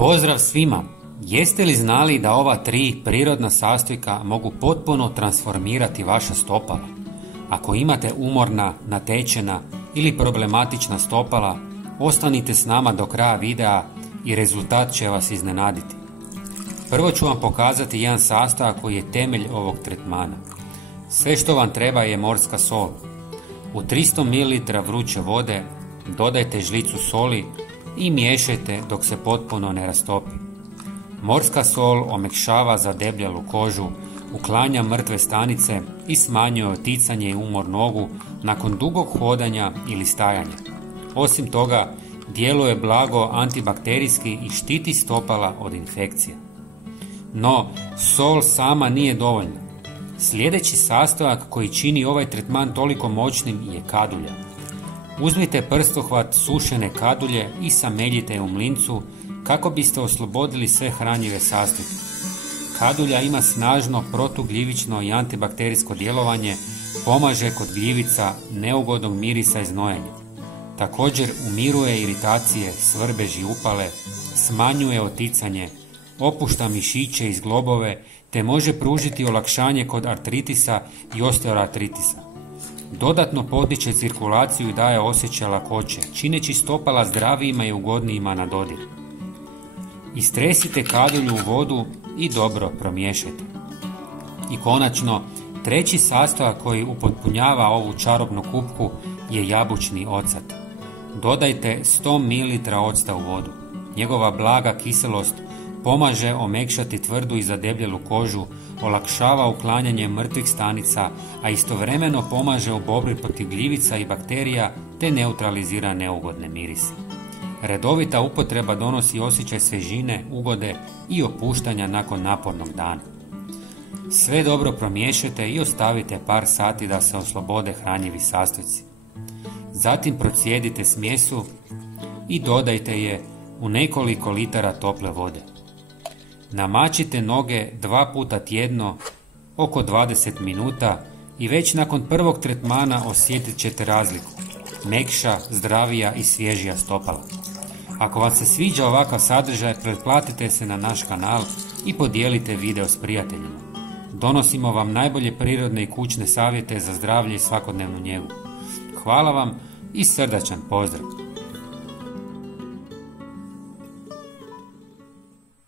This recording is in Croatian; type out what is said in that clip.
Pozdrav svima! Jeste li znali da ova 3 prirodna sastojka mogu potpuno transformirati vaša stopala? Ako imate umorna, natečena ili problematična stopala, ostanite s nama do kraja videa i rezultat će vas iznenaditi. Prvo ću vam pokazati jedan sastojak koji je temelj ovog tretmana. Sve što vam treba je morska sol. U 300 ml vruće vode dodajte žlicu soli i miješajte dok se potpuno ne rastopi. Morska sol omekšava zadebljalu kožu, uklanja mrtve stanice i smanjuje oticanje i umor nogu nakon dugog hodanja ili stajanja. Osim toga, djeluje blago antibakterijski i štiti stopala od infekcija. No, sol sama nije dovoljna. Sljedeći sastojak koji čini ovaj tretman toliko moćnim je kadulja. Uzmite prstohvat sušene kadulje i sameljite je u mlincu kako biste oslobodili sve hranjive sastojke. Kadulja ima snažno protugljivično i antibakterijsko djelovanje, pomaže kod gljivica, neugodnog mirisa i znojenja. Također umiruje iritacije, svrbež i upale, smanjuje oticanje, opušta mišiće i zglobove te može pružiti olakšanje kod artritisa i osteoartritisa. Dodatno potiče cirkulaciju i daje osjećaj lakoće, čineći stopala zdravijima i ugodnijima na dodir. Istresite kadulju u vodu i dobro promiješajte. I konačno, treći sastojak koji upotpunjava ovu čarobnu kupku je jabučni ocat. Dodajte 100 ml octa u vodu. Njegova blaga kiselost pomaže omekšati tvrdu i zadebljelu kožu, olakšava uklanjanje mrtvih stanica, a istovremeno pomaže u borbi protiv gljivica i bakterija te neutralizira neugodne mirise. Redovita upotreba donosi osjećaj svježine, ugode i opuštanja nakon napornog dana. Sve dobro promiješajte i ostavite par sati da se oslobode hranjivi sastojci. Zatim procijedite smjesu i dodajte je u nekoliko litara tople vode. Namačite noge 2 puta tjedno, oko 20 minuta i već nakon prvog tretmana osjetit ćete razliku. Mekša, zdravija i svježija stopala. Ako vam se sviđa ovakav sadržaj, pretplatite se na naš kanal i podijelite video s prijateljima. Donosimo vam najbolje prirodne i kućne savjete za zdravlje i svakodnevnu njegu. Hvala vam i srdačan pozdrav!